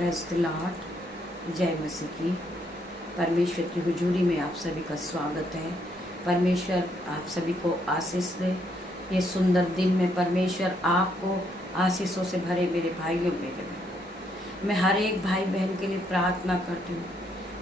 Praise the Lord. जय मसीह की। परमेश्वर की हुजूरी में आप सभी का स्वागत है। परमेश्वर आप सभी को आशीष दे। ये सुंदर दिन में परमेश्वर आपको आशीषों से भरे मेरे भाइयों मेरे बहनों। मैं हर एक भाई बहन के लिए प्रार्थना करती हूँ।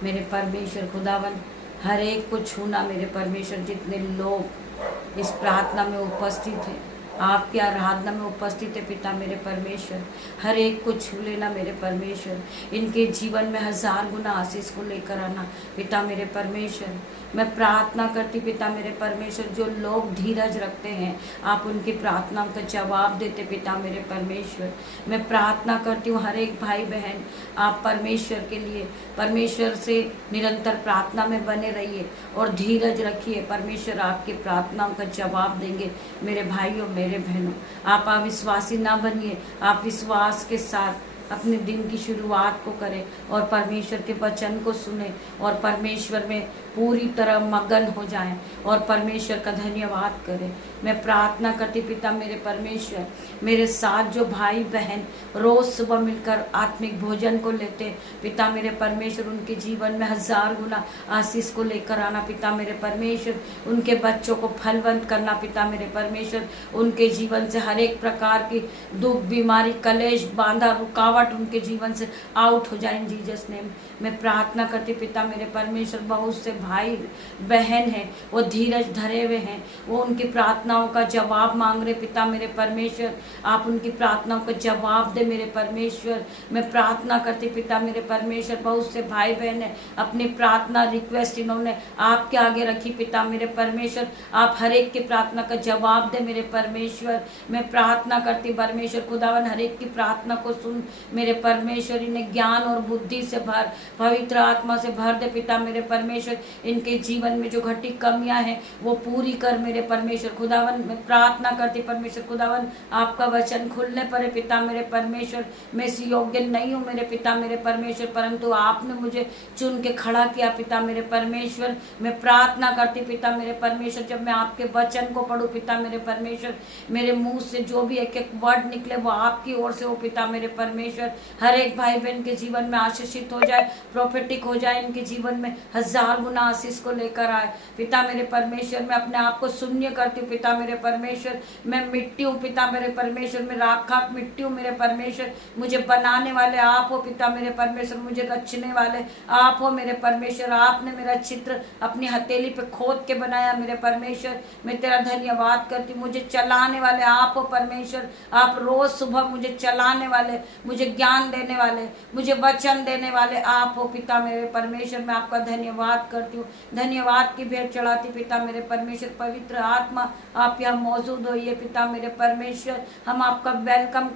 मेरे परमेश्वर खुदावन हर एक को छूना। मेरे परमेश्वर जितने लोग इस प्रार्थना में उपस्थित हैं, आपकी आराधना में उपस्थित है पिता मेरे परमेश्वर, हर एक को छू लेना मेरे परमेश्वर। इनके जीवन में 1000 गुना आशीष को लेकर आना पिता मेरे परमेश्वर। मैं प्रार्थना करती पिता मेरे परमेश्वर, जो लोग धीरज रखते हैं आप उनकी प्रार्थना का जवाब देते पिता मेरे परमेश्वर। मैं प्रार्थना करती हूँ हर एक भाई बहन आप परमेश्वर के लिए परमेश्वर से निरंतर प्रार्थना में बने रहिए और धीरज रखिए। परमेश्वर आपकी प्रार्थनाओं का जवाब देंगे मेरे भाइयों मेरे बहनों। आप अविश्वासी ना बनिए, आप विश्वास के साथ अपने दिन की शुरुआत को करें और परमेश्वर के वचन को सुने और परमेश्वर में पूरी तरह मगन हो जाएं और परमेश्वर का धन्यवाद करें। मैं प्रार्थना करती पिता मेरे परमेश्वर, मेरे साथ जो भाई बहन रोज सुबह मिलकर आत्मिक भोजन को लेते पिता मेरे परमेश्वर, उनके जीवन में 1000 गुना आशीष को लेकर आना पिता मेरे परमेश्वर। उनके बच्चों को फलवंत करना पिता मेरे परमेश्वर। उनके जीवन से हर एक प्रकार की दुख बीमारी कलेश बांधा रुकावट उनके जीवन से आउट हो जाए इन जीसस नेम। मैं प्रार्थना करती पिता मेरे परमेश्वर, बहुत से भाई बहन हैं वो धीरज धरे हुए हैं, वो उनकी प्रार्थनाओं का जवाब मांग रहे पिता मेरे परमेश्वर। आप उनकी प्रार्थनाओं का जवाब दे मेरे परमेश्वर। मैं प्रार्थना करती पिता मेरे परमेश्वर, बहुत से भाई बहन हैं अपनी प्रार्थना रिक्वेस्ट इन्होंने आपके आगे रखी पिता मेरे परमेश्वर। आप हर एक की प्रार्थना का जवाब दे मेरे परमेश्वर। मैं प्रार्थना करती परमेश्वर खुदावन, हर एक की प्रार्थना को सुन मेरे परमेश्वर। इन्हें ज्ञान और बुद्धि से भर, पवित्र आत्मा से भर दे पिता मेरे परमेश्वर। इनके जीवन में जो घटी कमियां हैं वो पूरी कर मेरे परमेश्वर खुदावन। मैं प्रार्थना करती परमेश्वर खुदावन, आपका वचन खुलने पर है पिता मेरे परमेश्वर। मैं इस योग्य नहीं हूँ मेरे पिता मेरे परमेश्वर, परंतु आपने मुझे चुन के खड़ा किया पिता मेरे परमेश्वर। मैं प्रार्थना करती पिता मेरे परमेश्वर, जब मैं आपके वचन को पढ़ूं पिता मेरे परमेश्वर, मेरे मुंह से जो भी एक एक वर्ड निकले वो आपकी ओर से हो पिता मेरे परमेश्वर। हर एक भाई बहन के जीवन में आशीषित हो जाए, प्रोफेटिक हो जाए, इनके जीवन में 1000 गुना आशीष को लेकर आए पिता मेरे परमेश्वर। मैं अपने आप को शून्य करती हूँ पिता मेरे परमेश्वर। मैं मिट्टी हूँ पिता मेरे परमेश्वर, मैं राखाक मिट्टी हूँ मेरे परमेश्वर। मुझे बनाने वाले आप हो पिता मेरे परमेश्वर, मुझे रचने वाले आप हो मेरे परमेश्वर। आपने मेरा चित्र अपनी हथेली पे खोद के बनाया मेरे परमेश्वर। मैं तेरा धन्यवाद करती हूँ। मुझे चलाने वाले आप हो परमेश्वर। आप रोज सुबह मुझे चलाने वाले, मुझे ज्ञान देने वाले, मुझे वचन देने वाले आप हो पिता मेरे परमेश्वर। मैं आपका धन्यवाद करती हूँ, धन्यवाद की भेंट चढ़ाती पिता मेरे परमेश्वर। पवित्र आत्मा आप यहाँ मौजूद होइए पिता मेरे परमेश्वर। हम आपका वेलकम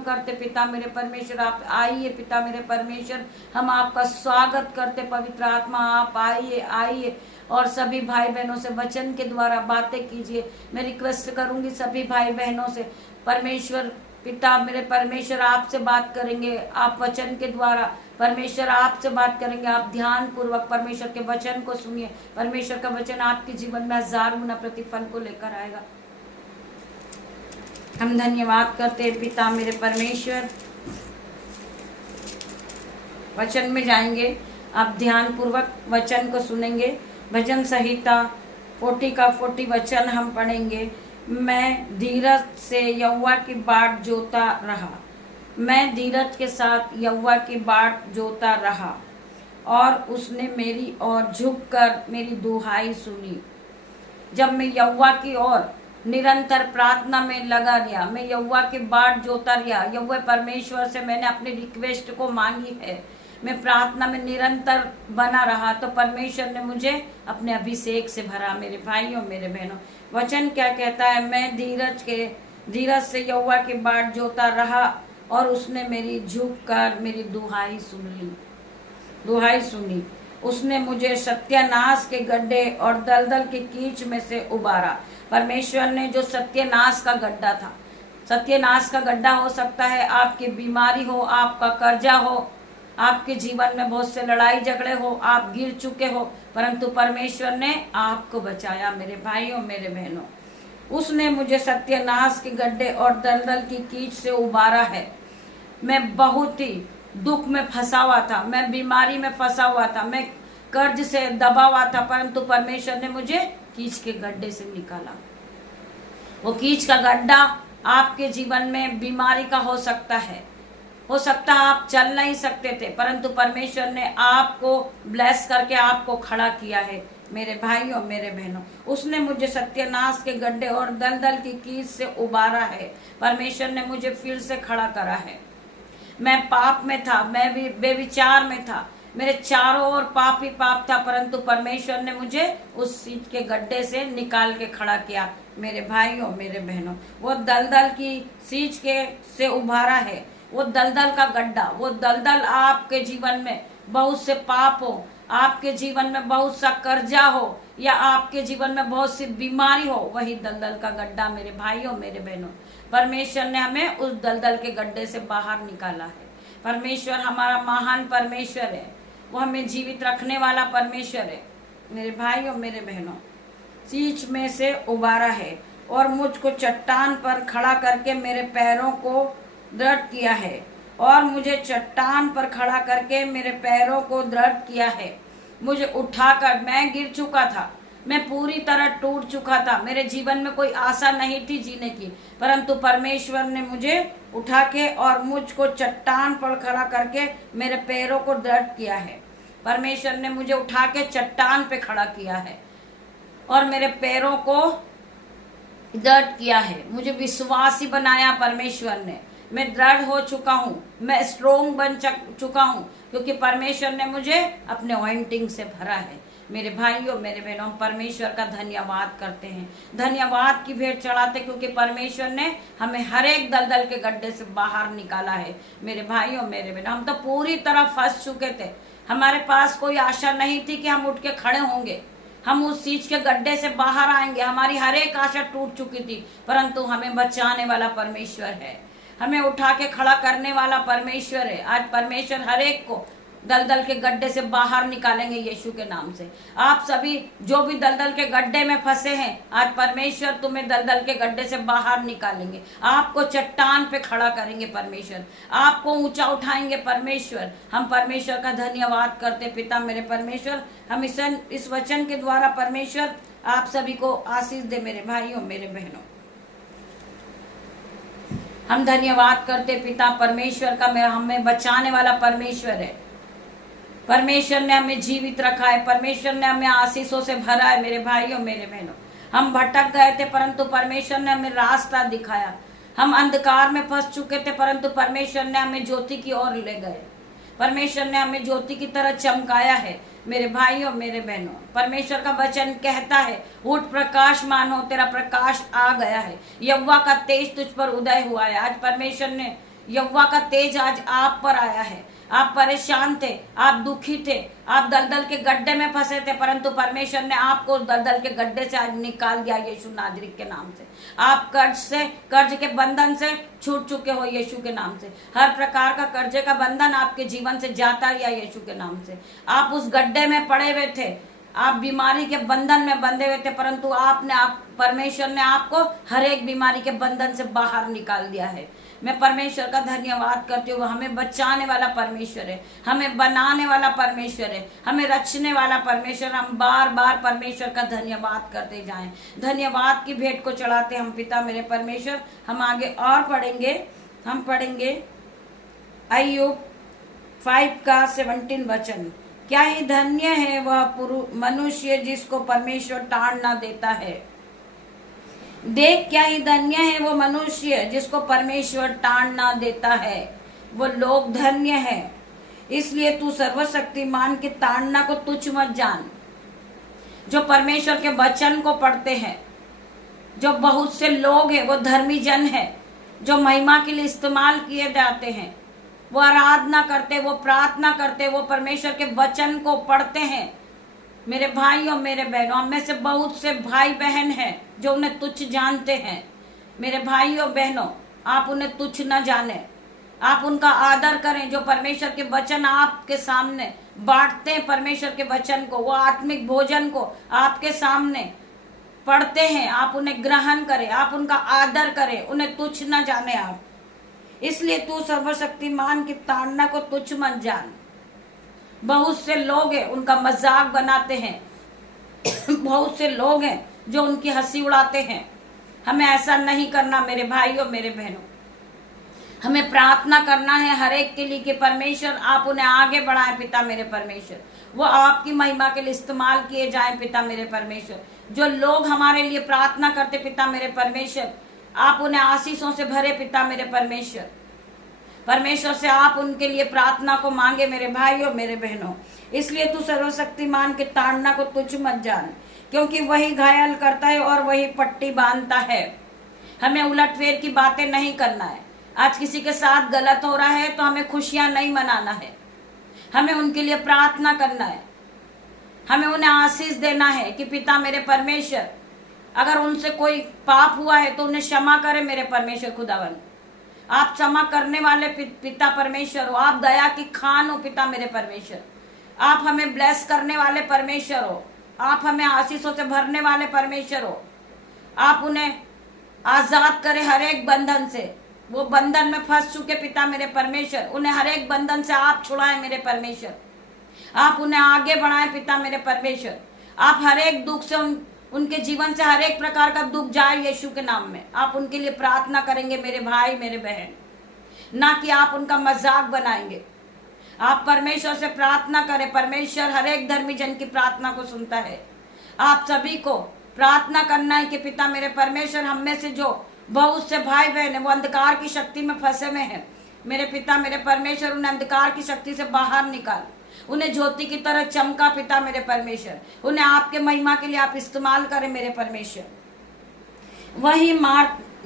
करते पिता मेरे परमेश्वर। आप आइए पिता मेरे परमेश्वर, हम आपका स्वागत करते पवित्र आत्मा। आप आइए और सभी भाई बहनों से वचन के द्वारा बातें कीजिए। मैं रिक्वेस्ट करूंगी सभी भाई बहनों से, परमेश्वर पिता मेरे परमेश्वर आपसे बात करेंगे, आप वचन के द्वारा परमेश्वर आपसे बात करेंगे। आप ध्यान पूर्वक परमेश्वर के वचन को सुनिए। परमेश्वर का वचन आपके जीवन में 1000 गुना प्रतिफल को लेकर आएगा। हम धन्यवाद करते हैं पिता मेरे परमेश्वर। वचन में जाएंगे, आप ध्यान पूर्वक वचन को सुनेंगे। भजन संहिता 40 का 40 वचन हम पढ़ेंगे। मैं धीरज से यहोवा की बाट जोता रहा, मैं धीरज के साथ यहोवा की बाट जोता रहा और उसने मेरी ओर झुककर मेरी दुहाई सुनी। जब मैं यहोवा की ओर निरंतर प्रार्थना में लगा रहा, मैं यहोवा की बाट जोता रहा, यहोवा परमेश्वर से मैंने अपनी रिक्वेस्ट को मांगी है, मैं प्रार्थना में निरंतर बना रहा, तो परमेश्वर ने मुझे अपने अभिषेक से भरा मेरे भाइयों मेरे बहनों। वचन क्या कहता है? मैं धीरज से यहोवा की बाट जोता रहा और उसने मेरी झुक कर मेरी दुहाई सुनी। उसने मुझे सत्यानाश के गड्ढे और दलदल के कीच में से उबारा। परमेश्वर ने जो सत्यानाश का गड्ढा था, सत्यानाश का गड्ढा हो सकता है आपकी बीमारी हो, आपका कर्जा हो, आपके जीवन में बहुत से लड़ाई झगड़े हो, आप गिर चुके हो, परंतु परमेश्वर ने आपको बचाया मेरे भाइयों मेरे बहनों। उसने मुझे सत्यानाश के गड्ढे और दलदल की कीच से उबारा है। मैं बहुत ही दुख में फंसा हुआ था, मैं बीमारी में फंसा हुआ था, मैं कर्ज से दबा हुआ था, परंतु परमेश्वर ने मुझे कीच के गड्ढे से निकाला। वो कीच का गड्ढा आपके जीवन में बीमारी का हो सकता है आप चल नहीं सकते थे, परंतु परमेश्वर ने आपको ब्लेस करके आपको खड़ा किया है। मेरे भाइयों, मेरे बहनों, उसने मुझे सत्यानाश के गड्ढे और दलदल की कीच से उबारा है। परमेश्वर ने मुझे फिर से खड़ा करा है। मैं पाप में था, मैं भी बेविचार में था, मेरे चारों ओर पाप ही पाप था, परंतु परमेश्वर ने मुझे उस सीट के गड्ढे से निकाल के खड़ा किया। मेरे भाइयों, मेरे बहनों, वो दलदल की सीट के से उभारा है। वो दलदल का गड्ढा, वो दलदल आपके जीवन में बहुत से पाप हो, आपके जीवन में बहुत सा कर्जा हो, या आपके जीवन में बहुत सी बीमारी हो, वही दलदल का गड्ढा मेरे भाइयों, मेरे बहनों, परमेश्वर ने हमें उस दलदल के गड्ढे से बाहर निकाला है। परमेश्वर हमारा महान परमेश्वर है, वो हमें जीवित रखने वाला परमेश्वर है। मेरे भाइयों, मेरे बहनों, सीच में से उबारा है और मुझको चट्टान पर खड़ा करके मेरे पैरों को दृढ़ किया है, और मुझे चट्टान पर खड़ा करके मेरे पैरों को दृढ़ किया है। मुझे उठाकर, मैं गिर चुका था, मैं पूरी तरह टूट चुका था, मेरे जीवन में कोई आशा नहीं थी जीने की, परंतु परमेश्वर ने मुझे उठा के और मुझको चट्टान पर खड़ा करके मेरे पैरों को दृढ़ किया है। परमेश्वर ने मुझे उठा के चट्टान पे खड़ा किया है और मेरे पैरों को दृढ़ किया है। मुझे विश्वासी बनाया परमेश्वर ने। मैं दृढ़ हो चुका हूँ, मैं स्ट्रोंग बन चुका हूँ, क्योंकि परमेश्वर ने मुझे अपने ऑइंटिंग से भरा है। मेरे भाइयों, मेरे बहनों, परमेश्वर का धन्यवाद करते हैं, धन्यवाद की भेंट चढ़ाते, क्योंकि परमेश्वर ने हमें हर एक दलदल के गड्ढे से बाहर निकाला है। मेरे भाइयों, मेरे बहनों, हम तो पूरी तरह फंस चुके थे, हमारे पास कोई आशा नहीं थी कि हम उठ के खड़े होंगे, हम उस चीज के गड्ढे से बाहर आएंगे, हमारी हर एक आशा टूट चुकी थी, परंतु हमें बचाने वाला परमेश्वर है, हमें उठा के खड़ा करने वाला परमेश्वर है। आज परमेश्वर हर एक को दलदल के गड्ढे से बाहर निकालेंगे यीशु के नाम से। आप सभी जो भी दलदल के गड्ढे में फंसे हैं, आज परमेश्वर तुम्हें दलदल के गड्ढे से बाहर निकालेंगे, आपको चट्टान पे खड़ा करेंगे परमेश्वर, आपको ऊंचा उठाएंगे परमेश्वर। हम परमेश्वर का धन्यवाद करते पिता मेरे परमेश्वर। हम इस वचन के द्वारा परमेश्वर आप सभी को आशीष दे। मेरे भाइयों, मेरे बहनों, हम धन्यवाद करते पिता परमेश्वर का, मेरा हमें बचाने वाला परमेश्वर है। परमेश्वर ने हमें जीवित रखा है, परमेश्वर ने हमें आशीषों से भरा है। मेरे भाइयों, मेरे बहनों, हम भटक गए थे, परंतु परमेश्वर ने हमें रास्ता दिखाया। हम अंधकार में फंस चुके थे, परंतु परमेश्वर ने हमें ज्योति की ओर ले गए। परमेश्वर ने हमें ज्योति की तरह चमकाया है। मेरे भाइयों, मेरे बहनों, परमेश्वर का वचन कहता है, उठ प्रकाशमान हो, तेरा प्रकाश आ गया है, यहोवा का तेज तुझ पर उदय हुआ है। आज परमेश्वर ने यहोवा का तेज आज आप पर आया है। आप परेशान थे, आप दुखी थे, आप दलदल के गड्ढे में फंसे थे, परंतु परमेश्वर ने आपको उस दलदल के गड्ढे से आज निकाल दिया यीशु नाजरीत के नाम से। आप कर्ज के बंधन से छूट चुके हो यीशु के नाम से। हर प्रकार का कर्जे का बंधन आपके जीवन से जाता गया यीशु के नाम से। आप उस गड्ढे में पड़े हुए थे, आप बीमारी के बंधन में बंधे हुए थे, परंतु परमेश्वर ने आपको हर एक बीमारी के बंधन से बाहर निकाल दिया है। मैं परमेश्वर का धन्यवाद करती हूँ। हमें बचाने वाला परमेश्वर है, हमें बनाने वाला परमेश्वर है, हमें रचने वाला परमेश्वर। हम बार बार परमेश्वर का धन्यवाद करते जाएं, धन्यवाद की भेंट को चढ़ाते हम पिता मेरे परमेश्वर। हम आगे और पढ़ेंगे, हम पढ़ेंगे अय्यूब 5 का 17 वचन। क्या ही धन्य है वह मनुष्य जिसको परमेश्वर टाल ना देता है। देख, क्या ही धन्य है वो मनुष्य जिसको परमेश्वर टाल ना देता है। वो लोग धन्य है। इसलिए तू सर्वशक्तिमान के ताड़ना को तुच्छ मत जान। जो परमेश्वर के वचन को पढ़ते हैं, जो बहुत से लोग हैं, वो धर्मी जन है, जो महिमा के लिए इस्तेमाल किए जाते हैं, वो आराधना करते, वो प्रार्थना करते, वो परमेश्वर के वचन को पढ़ते हैं। मेरे भाइयों, मेरे बहनों, हम में से बहुत से भाई बहन हैं जो उन्हें तुच्छ जानते हैं। मेरे भाइयों बहनों, आप उन्हें तुच्छ न जाने, आप उनका आदर करें। जो परमेश्वर के वचन आपके सामने बांटते हैं, परमेश्वर के वचन को, वो आत्मिक भोजन को आपके सामने पढ़ते हैं, आप उन्हें ग्रहण करें, आप उनका आदर करें, उन्हें तुच्छ न जाने आप। इसलिए तू सर्वशक्तिमान की ताड़ना को तुच्छ मत जान। बहुत से लोग हैं उनका मजाक बनाते हैं, बहुत से लोग हैं जो उनकी हंसी उड़ाते हैं। हमें ऐसा नहीं करना मेरे भाइयों मेरे बहनों। हमें प्रार्थना करना है हर एक के लिए कि परमेश्वर आप उन्हें आगे बढ़ाएं पिता मेरे परमेश्वर, वो आपकी महिमा के लिए इस्तेमाल किए जाएं पिता मेरे परमेश्वर। जो लोग हमारे लिए प्रार्थना करते पिता मेरे परमेश्वर, आप उन्हें आशीषों से भरे पिता मेरे परमेश्वर। परमेश्वर से आप उनके लिए प्रार्थना को मांगे मेरे भाइयों मेरे बहनों। इसलिए तू सर्वशक्तिमान के ताड़ना को तुच्छ मत जान, क्योंकि वही घायल करता है और वही पट्टी बांधता है। हमें उलटफेर की बातें नहीं करना है। आज किसी के साथ गलत हो रहा है तो हमें खुशियां नहीं मनाना है, हमें उनके लिए प्रार्थना करना है। हमें उन्हें आशीष देना है कि पिता मेरे परमेश्वर, अगर उनसे कोई पाप हुआ है तो उन्हें क्षमा करे मेरे परमेश्वर खुदावन। आप क्षमा करने वाले पिता परमेश्वर हो, आप दया की खान हो पिता मेरे परमेश्वर। आप हमें ब्लेस करने वाले परमेश्वर हो, आप हमें आशीषों से भरने वाले परमेश्वर हो। आप उन्हें आजाद करे हर एक बंधन से, वो बंधन में फंस चुके पिता मेरे परमेश्वर, उन्हें हर एक बंधन से आप छुड़ाएं मेरे परमेश्वर। आप उन्हें आगे बढ़ाएं पिता मेरे परमेश्वर। आप हर एक दुख से उनके जीवन से हर एक प्रकार का दुख जाए यीशु के नाम में। आप उनके लिए प्रार्थना करेंगे मेरे भाई मेरे बहन, ना कि आप उनका मजाक बनाएंगे। आप परमेश्वर से प्रार्थना करें। परमेश्वर हर एक धर्मी जन की प्रार्थना को सुनता है। आप सभी को प्रार्थना करना है कि पिता मेरे परमेश्वर, हम में से जो बहुत से भाई बहन है वो अंधकार की शक्ति में फंसे हुए हैं, मेरे पिता मेरे परमेश्वर उन्हें अंधकार की शक्ति से बाहर निकाल, उन्हें ज्योति की तरह चमका पिता मेरे परमेश्वर। उन्हें आपके महिमा के लिए आप इस्तेमाल करें मेरे परमेश्वर।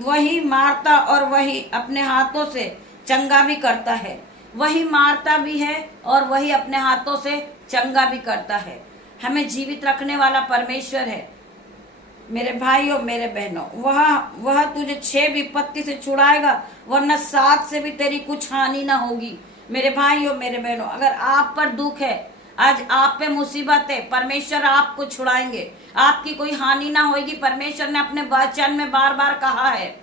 वही मारता और वही अपने हाथों से चंगा भी करता है। वही मारता भी है और वही अपने हाथों से चंगा भी करता है। हमें जीवित रखने वाला परमेश्वर है मेरे भाइयों मेरे बहनों। वह तुझे 6 विपत्ति से छुड़ाएगा, वरना 7 से भी तेरी कुछ हानि ना होगी। मेरे भाइयों मेरे बहनों, अगर आप पर दुख है, आज आप पे मुसीबत है, परमेश्वर आपको छुड़ाएंगे, आपकी कोई हानि ना होगी। परमेश्वर ने अपने वचन में बार बार कहा है,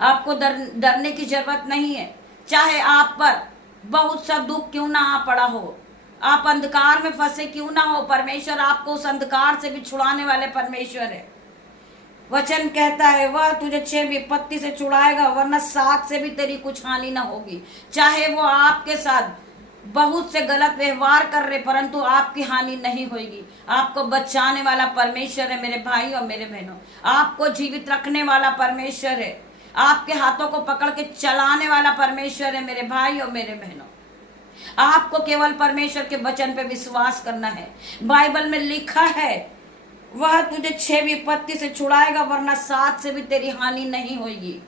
आपको डरने की जरूरत नहीं है। चाहे आप पर बहुत सा दुख क्यों ना आ पड़ा हो, आप अंधकार में फंसे क्यों ना हो, परमेश्वर आपको उस अंधकार से भी छुड़ाने वाले परमेश्वर है। वचन कहता है वह तुझे 6 विपत्ति से छुड़ाएगा, वरना 7 से भी तेरी कुछ हानि ना होगी। चाहे वो आपके साथ बहुत से गलत व्यवहार कर रहे, परंतु आपकी हानि नहीं होगी। आपको बचाने वाला परमेश्वर है मेरे भाई और मेरे बहनों। आपको जीवित रखने वाला परमेश्वर है, आपके हाथों को पकड़ के चलाने वाला परमेश्वर है मेरे भाई और मेरे बहनों। आपको केवल परमेश्वर के वचन पे विश्वास करना है। बाइबल में लिखा है वह तुझे 6 विपत्ति से छुड़ाएगा, वरना 7 से भी तेरी हानि नहीं होगी।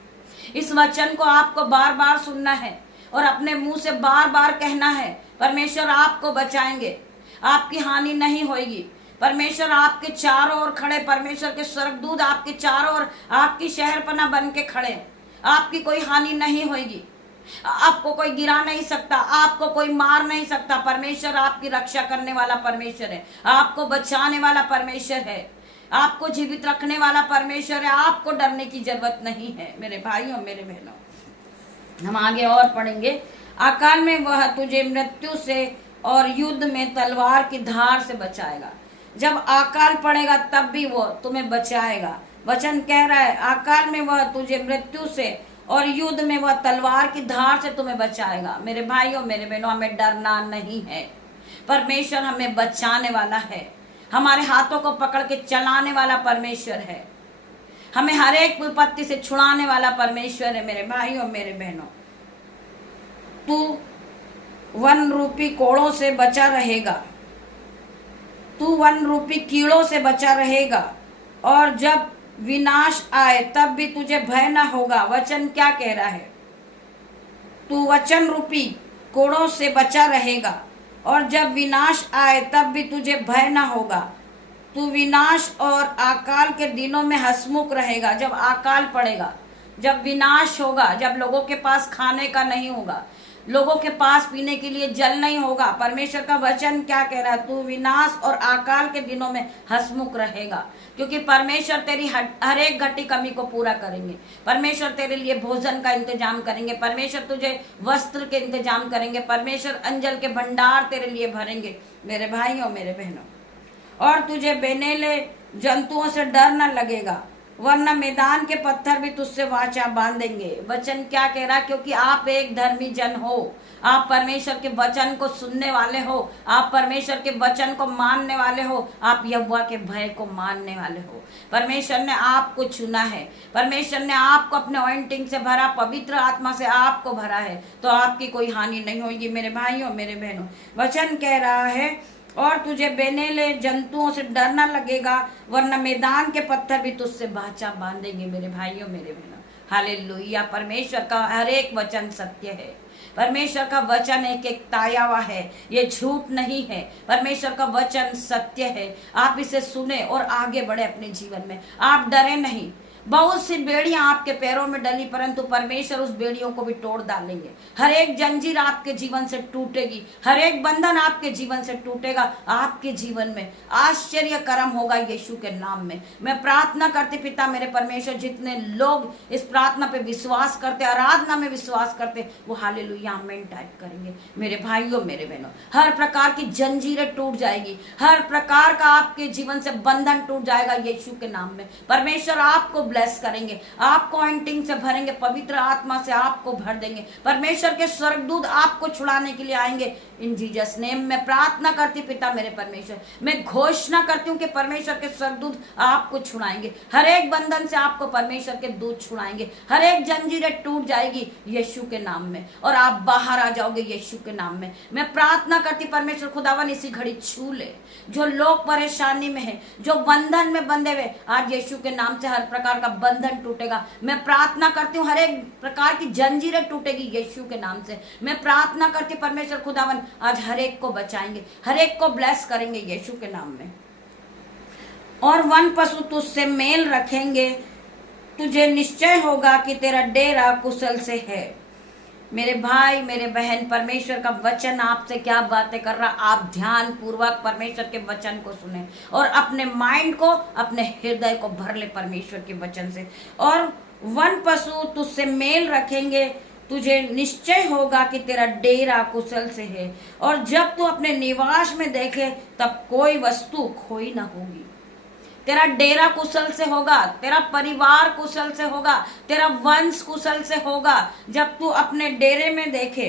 इस वचन को आपको बार बार सुनना है और अपने मुंह से बार बार कहना है। परमेश्वर आपको बचाएंगे, आपकी हानि नहीं होगी। परमेश्वर आपके चारों ओर खड़े, परमेश्वर के स्वर्गदूत आपके चारों ओर आपकी शहरपनाह बन के खड़े। आपकी कोई हानि नहीं होगी, आपको कोई गिरा नहीं सकता, आपको कोई मार नहीं सकता। परमेश्वर आपकी रक्षा करने वाला परमेश्वर है, आपको बचाने वाला परमेश्वर है, आपको जीवित रखने वाला परमेश्वर है। आपको डरने की जरूरत नहीं है मेरे भाइयों मेरे बहनों। हम आगे और पढ़ेंगे। अकाल में वह तुझे मृत्यु से और युद्ध में तलवार की धार से बचाएगा। जब अकाल पड़ेगा तब भी वो तुम्हें बचाएगा। वचन कह रहा है अकाल में वह तुझे मृत्यु से और युद्ध में वह तलवार की धार से तुम्हें बचाएगा। मेरे भाइयों मेरे बहनों, हमें डरना नहीं है। परमेश्वर हमें बचाने वाला है, हमारे हाथों को पकड़ के चलाने वाला परमेश्वर है, हमें हर एक विपत्ति से छुड़ाने वाला परमेश्वर है मेरे भाइयों मेरे बहनों। तू वन रूपी कोड़ों से बचा रहेगा, तू वन रूपी कीड़ों से बचा रहेगा, और जब विनाश आए तब भी तुझे भय न होगा। वचन क्या कह रहा है? तू वचन रूपी कोड़ों से बचा रहेगा, और जब विनाश आए तब भी तुझे भय न होगा। तू विनाश और अकाल के दिनों में हंसमुख रहेगा। जब अकाल पड़ेगा, जब विनाश होगा, जब लोगों के पास खाने का नहीं होगा, लोगों के पास पीने के लिए जल नहीं होगा। परमेश्वर का वचन क्या कह रहा है, तू विनाश और अकाल के दिनों में हंसमुख रहेगा, क्योंकि परमेश्वर तेरी हर एक घटी कमी को पूरा करेंगे। परमेश्वर तेरे लिए भोजन का इंतजाम करेंगे, परमेश्वर तुझे वस्त्र के इंतजाम करेंगे, परमेश्वर अंजल के भंडार तेरे लिए भरेंगे मेरे भाइयों मेरे बहनों। और तुझे बेनेले जंतुओं से डर न लगेगा, वरना मैदान के पत्थर भी तुझसे वाचा बांधेंगे। वचन क्या कह रहा है, क्योंकि आप एक धर्मी जन हो, आप परमेश्वर के वचन को सुनने वाले हो, आप परमेश्वर के वचन को मानने वाले हो, आप यहोवा के भय को मानने वाले हो। परमेश्वर ने आपको चुना है, परमेश्वर ने आपको अपने ऑइंटिंग से भरा, पवित्र आत्मा से आपको भरा है, तो आपकी कोई हानि नहीं होगी मेरे भाइयों मेरे बहनों। वचन कह रहा है, और तुझे बेनेले जंतुओं से डर न लगेगा, वरना मैदान के पत्थर भी तुझसे वाचा बांधेंगे मेरे भाइयों मेरे बहनों। हालेलुया। परमेश्वर का हर एक वचन सत्य है, परमेश्वर का वचन एक एक ताया हुआ है, ये झूठ नहीं है। परमेश्वर का वचन सत्य है। आप इसे सुने और आगे बढ़े अपने जीवन में, आप डरे नहीं। बहुत सी बेड़ियां आपके पैरों में डली, परंतु परमेश्वर उस बेड़ियों को भी तोड़ डालेंगे। हर एक जंजीर आपके जीवन से टूटेगी, हर एक बंधन आपके जीवन से टूटेगा। आपके जीवन में आश्चर्य कर्म होगा यीशु के नाम में। मैं प्रार्थना करते पिता मेरे परमेश्वर, जितने लोग इस प्रार्थना पे विश्वास करते, आराधना में विश्वास करते, वो हालेलुया आमीन टाइप करेंगे मेरे भाइयों मेरे बहनों। हर प्रकार की जंजीरें टूट जाएगी, हर प्रकार का आपके जीवन से बंधन टूट जाएगा यीशु के नाम में। परमेश्वर आपको ब्लेस करेंगे, आपको ऑइंटिंग से भरेंगे, पवित्र आत्मा से आपको भर देंगे। परमेश्वर के स्वर्गदूत आपको छुड़ाने के लिए आएंगे। इन जीसस नेम में प्रार्थना करती पिता मेरे परमेश्वर, मैं घोषणा करती हूँ कि परमेश्वर के स्वर्गदूत आपको छुड़ाएंगे। हर एक बंधन से आपको परमेश्वर के दूत छुड़ाएंगे, हर एक जंजीरें टूट जाएगी यीशु के नाम में, और आप बाहर आ जाओगे यीशु के नाम में। मैं प्रार्थना करती परमेश्वर खुदावन इसी घड़ी छू ले जो लोग परेशानी में है, जो बंधन में बंधे हुए, आज यीशु के नाम से हर प्रकार का बंधन टूटेगा। मैं प्रार्थना करती हूँ हर एक प्रकार की जंजीरें टूटेगी यीशु के नाम से। मैं प्रार्थना करती परमेश्वर खुदावन आज हर एक को बचाएंगे, हर एक को ब्लेस करेंगे यीशु के नाम में। और वन पशु तुझसे मेल रखेंगे, तुझे निश्चय होगा कि तेरा डेरा कुशल से है। मेरे भाई मेरे बहन, परमेश्वर का वचन आपसे क्या बातें कर रहा, आप ध्यान पूर्वक परमेश्वर के वचन को सुने और अपने माइंड को, अपने हृदय को भर ले परमेश्वर के वचन से। और वन पशु तुझसे मेल रखेंगे, तुझे निश्चय होगा कि तेरा डेरा कुशल से है। और जब तू अपने निवास में देखे तब कोई वस्तु खोई ना होगी। तेरा डेरा कुशल से होगा, तेरा परिवार कुशल से होगा, तेरा वंश कुशल से होगा। जब तू अपने डेरे में देखे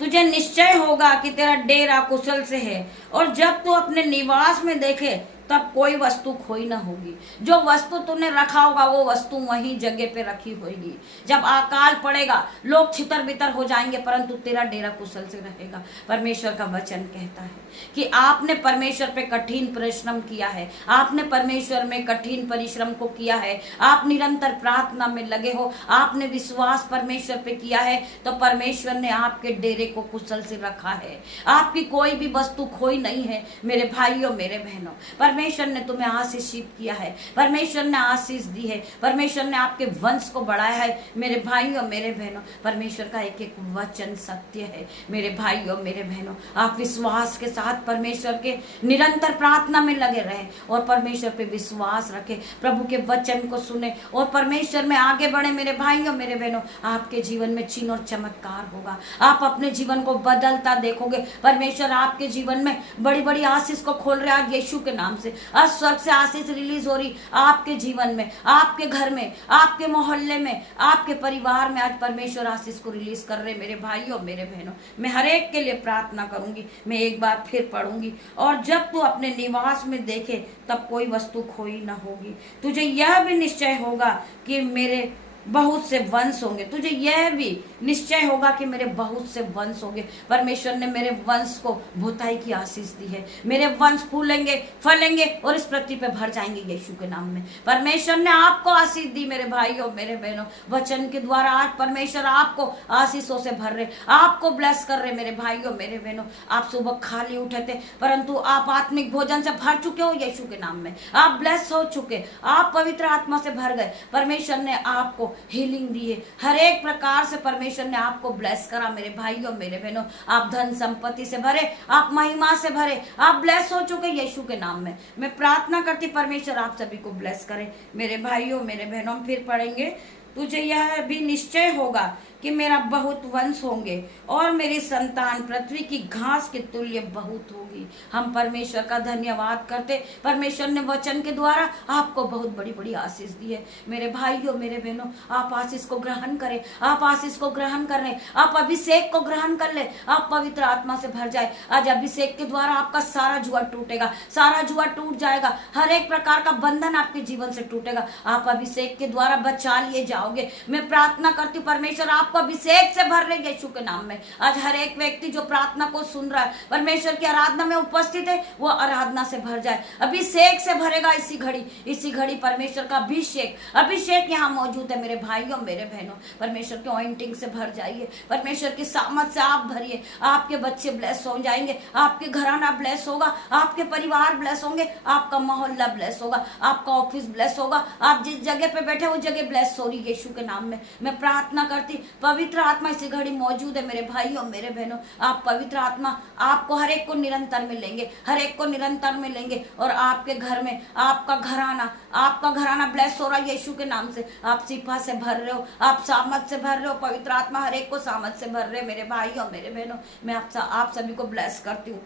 तुझे निश्चय होगा कि तेरा डेरा कुशल से है। और जब तू अपने निवास में देखे तब कोई वस्तु खोई ना होगी। जो वस्तु तूने रखा होगा वो वस्तु वहीं जगह पे रखी होगी। जब अकाल पड़ेगा लोग छितर बितर हो जाएंगे, परंतु तेरा डेरा कुशल से रहेगा। परमेश्वर का वचन कहता है कि आपने परमेश्वर पे कठिन परिश्रम किया है, आपने परमेश्वर में कठिन परिश्रम को किया है, आप निरंतर प्रार्थना में लगे हो, आपने विश्वास परमेश्वर पे किया है, तो परमेश्वर ने आपके डेरे को कुशल से रखा है। आपकी कोई भी वस्तु खोई नहीं है मेरे भाइयों मेरे बहनों। परमेश्वर ने तुम्हें आशीषित किया है, परमेश्वर ने आशीष दी है, परमेश्वर ने आपके वंश को बढ़ाया है मेरे भाइयों मेरे बहनों। परमेश्वर का एक एक वचन सत्य है मेरे भाइयों मेरे बहनों। आप विश्वास के साथ परमेश्वर के निरंतर प्रार्थना में लगे रहें और परमेश्वर पे विश्वास रखें, प्रभु के वचन को सुने और परमेश्वर में आगे बढ़े मेरे भाइयों मेरे बहनों। आपके जीवन में चिन्ह और चमत्कार होगा, आप अपने जीवन को बदलता देखोगे। परमेश्वर आपके जीवन में बड़ी बड़ी आशीष को खोल रहे आज यीशु के नाम से। आज स्वर्ग से आशीष रिलीज हो रही आपके जीवन में, आपके घर में, आपके मोहल्ले में, आपके परिवार में। आज परमेश्वर आशीष को रिलीज कर रहे मेरे भाइयों मेरे बहनों। मैं हर एक के लिए प्रार्थना करूंगी, मैं एक बार फिर पढ़ूंगी। और जब तू अपने निवास में देखे तब कोई वस्तु खोई ना होगी। तुझे यह भी निश्चय होगा कि मेरे बहुत से वंश होंगे। तुझे यह भी निश्चय होगा कि मेरे बहुत से वंश होंगे। परमेश्वर ने मेरे वंश को भुताई की आशीष दी है। मेरे वंश फूलेंगे, फलेंगे और इस पृथ्वी पे भर जाएंगे यीशु के नाम में। परमेश्वर ने आपको आशीष दी मेरे भाइयों मेरे बहनों। वचन के द्वारा आज परमेश्वर आपको आशीषों से भर रहे, आपको ब्लेस कर रहे मेरे भाइयों मेरे बहनों। आप सुबह खाली उठे थे, परंतु आप आत्मिक भोजन से भर चुके हो यीशु के नाम में। आप ब्लेस हो चुके, आप पवित्र आत्मा से भर गए। परमेश्वर ने आपको हीलिंग दी है, हर एक प्रकार से परमेश्वर परमेश्वर ने आपको ब्लेस करा मेरे भाइयों मेरे बहनों, आप धन संपत्ति से भरे, आप महिमा से भरे, आप ब्लेस हो चुके यीशु के नाम में। मैं प्रार्थना करती परमेश्वर आप सभी को ब्लेस करे मेरे भाइयों मेरे बहनों। हम फिर पढ़ेंगे, तुझे यह भी निश्चय होगा कि मेरा बहुत वंश होंगे और मेरी संतान पृथ्वी की घास के तुल्य बहुत होगी। हम परमेश्वर का धन्यवाद करते, परमेश्वर ने वचन के द्वारा आपको बहुत बड़ी बड़ी आशीष दी है मेरे भाइयों मेरे बहनों। आप आशीष को ग्रहण करें, आप आशीष को ग्रहण कर लें, आप अभिषेक को ग्रहण कर ले, आप पवित्र आत्मा से भर जाए। आज अभिषेक के द्वारा आपका सारा जुआ टूटेगा, सारा जुआ टूट जाएगा, हर एक प्रकार का बंधन आपके जीवन से टूटेगा। आप अभिषेक के द्वारा बचा लिए जाओगे। मैं प्रार्थना करती हूँ परमेश्वर आपको अभिषेक से भर रहे यीशु के नाम में। आज हर एक व्यक्ति जो प्रार्थना को सुन रहा है, परमेश्वर की आराधना में उपस्थित है, वो आराधना से भर जाए, अभिषेक से भरेगा। इसी घड़ी परमेश्वर का अभिषेक यहाँ मौजूद है मेरे भाइयों मेरे बहनों। परमेश्वर के ऑइंटिंग से भर जाइए, परमेश्वर की सामर्थ से आप भरिए। आपके बच्चे ब्लेस हो जाएंगे, आपके घराना ब्लेस होगा, आपके परिवार ब्लेस होंगे, आपका मोहल्ला ब्लेस होगा, आपका ऑफिस ब्लेस होगा, आप जिस जगह पे बैठे वो जगह ब्लेस हो रही यीशु के नाम में। मैं प्रार्थना करती, पवित्र आत्मा इसी घड़ी मौजूद है मेरे भाइयों मेरे बहनों। आप पवित्र आत्मा आपको हर एक को निरंतर मिलेंगे, हर एक को निरंतर मिलेंगे, और आपके घर में आपका घराना ब्लेस हो रहा है यीशु के नाम से। आप सिफा से भर रहे हो, आप सामर्थ से भर रहे हो, पवित्र आत्मा हर एक को सामर्थ से भर रहे मेरे भाइयों मेरे बहनों। मैं आप सभी को ब्लेस करती हूँ।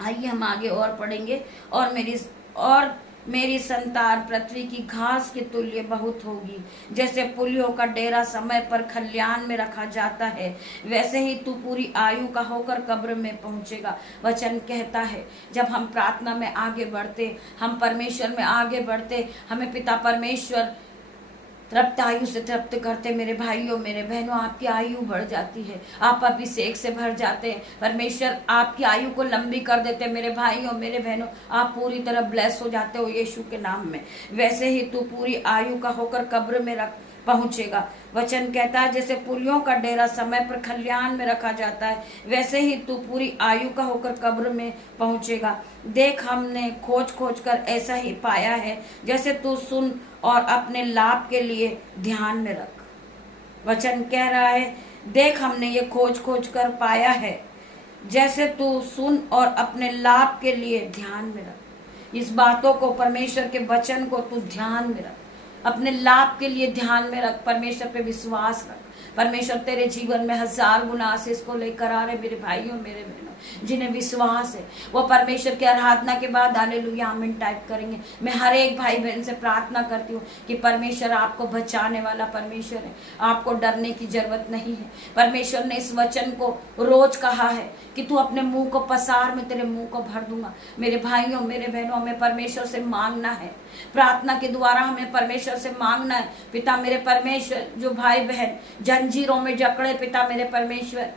आइए हम आगे और पढ़ेंगे, और मेरी संतान पृथ्वी की घास के तुल्य बहुत होगी। जैसे पुलियों का डेरा समय पर खलियान में रखा जाता है, वैसे ही तू पूरी आयु का होकर कब्र में पहुंचेगा। वचन कहता है जब हम प्रार्थना में आगे बढ़ते, हम परमेश्वर में आगे बढ़ते, हमें पिता परमेश्वर तृप्त आयु से तृप्त करते मेरे भाइयों मेरे बहनों। आपकी आयु बढ़ जाती है, आप अभिषेक से भर जाते हैं, परमेश्वर आपकी आयु को लंबी कर देते मेरे भाइयों मेरे बहनों। आप पूरी तरह ब्लेस हो जाते हो यीशु के नाम में। वैसे ही तू पूरी आयु का होकर कब्र में पहुंचेगा। वचन कहता है जैसे पुलियों का डेरा समय पर खलियान में रखा जाता है, वैसे ही तू पूरी आयु का होकर कब्र में पहुंचेगा। देख हमने खोज कर ऐसा ही पाया है, जैसे तू सुन और अपने लाभ के लिए ध्यान में रख। वचन कह रहा है देख हमने ये खोज कर पाया है, जैसे तू सुन और अपने लाभ के लिए ध्यान में रख। इस बातों को, परमेश्वर के वचन को तू ध्यान में रख, अपने लाभ के लिए ध्यान में रख, परमेश्वर पे विश्वास रख। परमेश्वर तेरे जीवन में 1000 गुना आशीष को लेकर आ रहे मेरे भाइयों मेरे बहनों। जिन्हें विश्वास है वो परमेश्वर की आराधना के बाद हालेलुया आमीन टाइप करेंगे। मैं हर एक भाई बहन से प्रार्थना करती हूँ कि परमेश्वर आपको बचाने वाला परमेश्वर है, आपको डरने की जरूरत नहीं है। परमेश्वर ने इस वचन को रोज कहा है कि तू अपने मुंह को पसार, मैं तेरे मुंह को भर दूंगा। मेरे भाइयों मेरे बहनों, हमें परमेश्वर से मांगना है, प्रार्थना के द्वारा हमें परमेश्वर से मांगना है। पिता मेरे परमेश्वर, जो भाई बहन जंजीरों में जकड़े, पिता मेरे परमेश्वर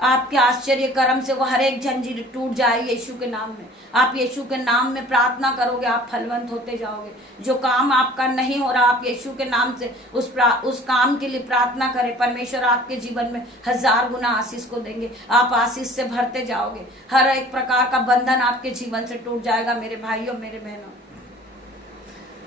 आपके आश्चर्य कर्म से वो हर एक जंजीर टूट जाए यीशु के नाम में। आप यीशु के नाम में प्रार्थना करोगे, आप फलवंत होते जाओगे। जो काम आपका नहीं हो रहा, आप यीशु के नाम से उस काम के लिए प्रार्थना करें, परमेश्वर आपके जीवन में 1000 गुना आशीष को देंगे। आप आशीष से भरते जाओगे, हर एक प्रकार का बंधन आपके जीवन से टूट जाएगा मेरे भाइयों मेरे बहनों।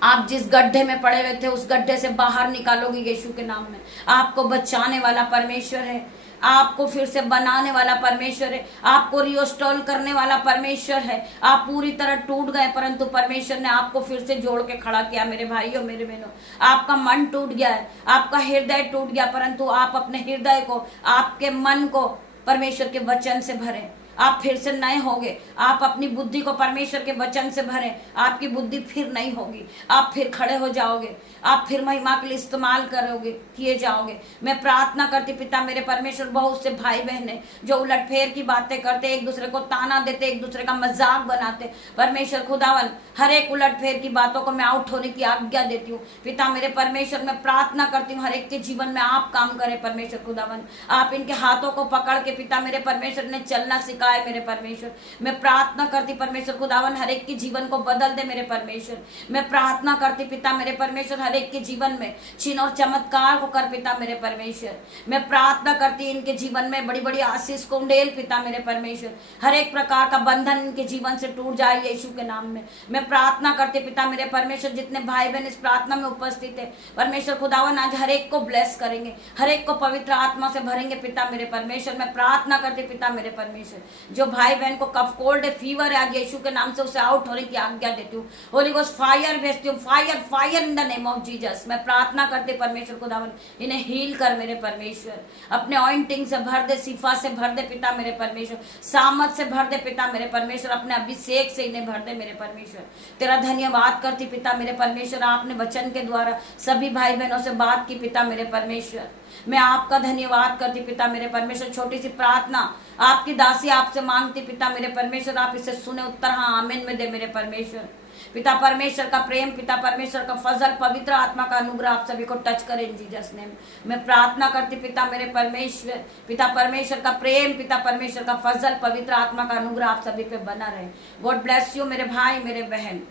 आप जिस गड्ढे में पड़े हुए थे उस गड्ढे से बाहर निकालोगे यीशु के नाम में। आपको बचाने वाला परमेश्वर है, आपको फिर से बनाने वाला परमेश्वर है, आपको रिस्टोर करने वाला परमेश्वर है। आप पूरी तरह टूट गए, परंतु परमेश्वर ने आपको फिर से जोड़ के खड़ा किया मेरे भाइयों मेरे बहनों। आपका मन टूट गया है, आपका हृदय टूट गया, परंतु आप अपने हृदय को, आपके मन को परमेश्वर के वचन से भरें। आप फिर से नए होंगे। आप अपनी बुद्धि को परमेश्वर के वचन से भरें, आपकी बुद्धि फिर नहीं होगी, आप फिर खड़े हो जाओगे, आप फिर महिमा के लिए इस्तेमाल करोगे, किए जाओगे। मैं प्रार्थना करती पिता मेरे परमेश्वर, बहुत से भाई बहन है जो उलटफेर की बातें करते, एक दूसरे को ताना देते, एक दूसरे का मजाक बनाते। परमेश्वर खुदावन, हर एक उलटफेर की बातों को मैं आउट होने की आज्ञा देती हूँ। पिता मेरे परमेश्वर, मैं प्रार्थना करती हूँ हर एक के जीवन में आप काम करें परमेश्वर खुदावन। आप इनके हाथों को पकड़ के पिता मेरे परमेश्वर ने चलना सिखा जाए मेरे परमेश्वर। मैं प्रार्थना करती परमेश्वर खुदावन हर एक के जीवन को बदल दे मेरे परमेश्वर। मैं प्रार्थना करती पिता मेरे परमेश्वर हर एक के जीवन में चिन्ह और चमत्कार को कर पिता मेरे परमेश्वर। मैं प्रार्थना करती इनके जीवन में बड़ी बड़ी आशीष को उंडेल पिता मेरे परमेश्वर। हर एक प्रकार का बंधन इनके जीवन से टूट जाए यीशु के नाम में। मैं प्रार्थना करती पिता मेरे परमेश्वर जितने भाई बहन इस प्रार्थना में उपस्थित है परमेश्वर खुदावन आज हर एक को ब्लेस करेंगे, हर एक को पवित्र आत्मा से भरेंगे पिता मेरे परमेश्वर। मैं प्रार्थना करती पिता मेरे परमेश्वर जो भाई बहन को कफ कोल्ड है, फीवर है, आज यीशु के नाम से उसे आउट होने की आज्ञा देती हूँ। होली गोस्ट फायर भेजती हूँ, fire fire in the name of Jesus. मैं प्रार्थना करती परमेश्वर खुदावन इन्हें हील कर मेरे परमेश्वर। अपने ऑइंटिंग से भर दे, शिफा से भर दे पिता मेरे परमेश्वर, सामत से भर दे पिता मेरे परमेश्वर, अपने अभिषेक से इन्हें भर दे मेरे परमेश्वर। तेरा धन्यवाद करती पिता मेरे परमेश्वर। आपने वचन के द्वारा सभी भाई बहनों से बात की पिता मेरे परमेश्वर। मैं आपका धन्यवाद करती पिता मेरे परमेश्वर। छोटी सी प्रार्थना आपकी दासी आपसे मांगती पिता मेरे परमेश्वर, आप इसे सुने, उत्तर हाँ आमीन में दे मेरे परमेश्वर। पिता परमेश्वर का प्रेम, पिता परमेश्वर का फजल, पवित्र आत्मा का अनुग्रह आप सभी को टच करे इन जीसस नेम। मैं प्रार्थना करती पिता मेरे परमेश्वर, पिता परमेश्वर का प्रेम, पिता परमेश्वर का फजल, पवित्र आत्मा का अनुग्रह आप सभी पे बना रहे। गॉड ब्लेस यू मेरे भाई मेरे बहन।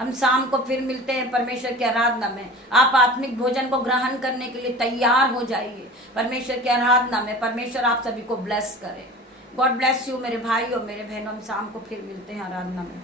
हम शाम को फिर मिलते हैं परमेश्वर की आराधना में। आप आत्मिक भोजन को ग्रहण करने के लिए तैयार हो जाइए परमेश्वर की आराधना में। परमेश्वर आप सभी को ब्लेस करे। गॉड ब्लेस यू मेरे भाई और मेरे बहनों। हम शाम को फिर मिलते हैं आराधना में।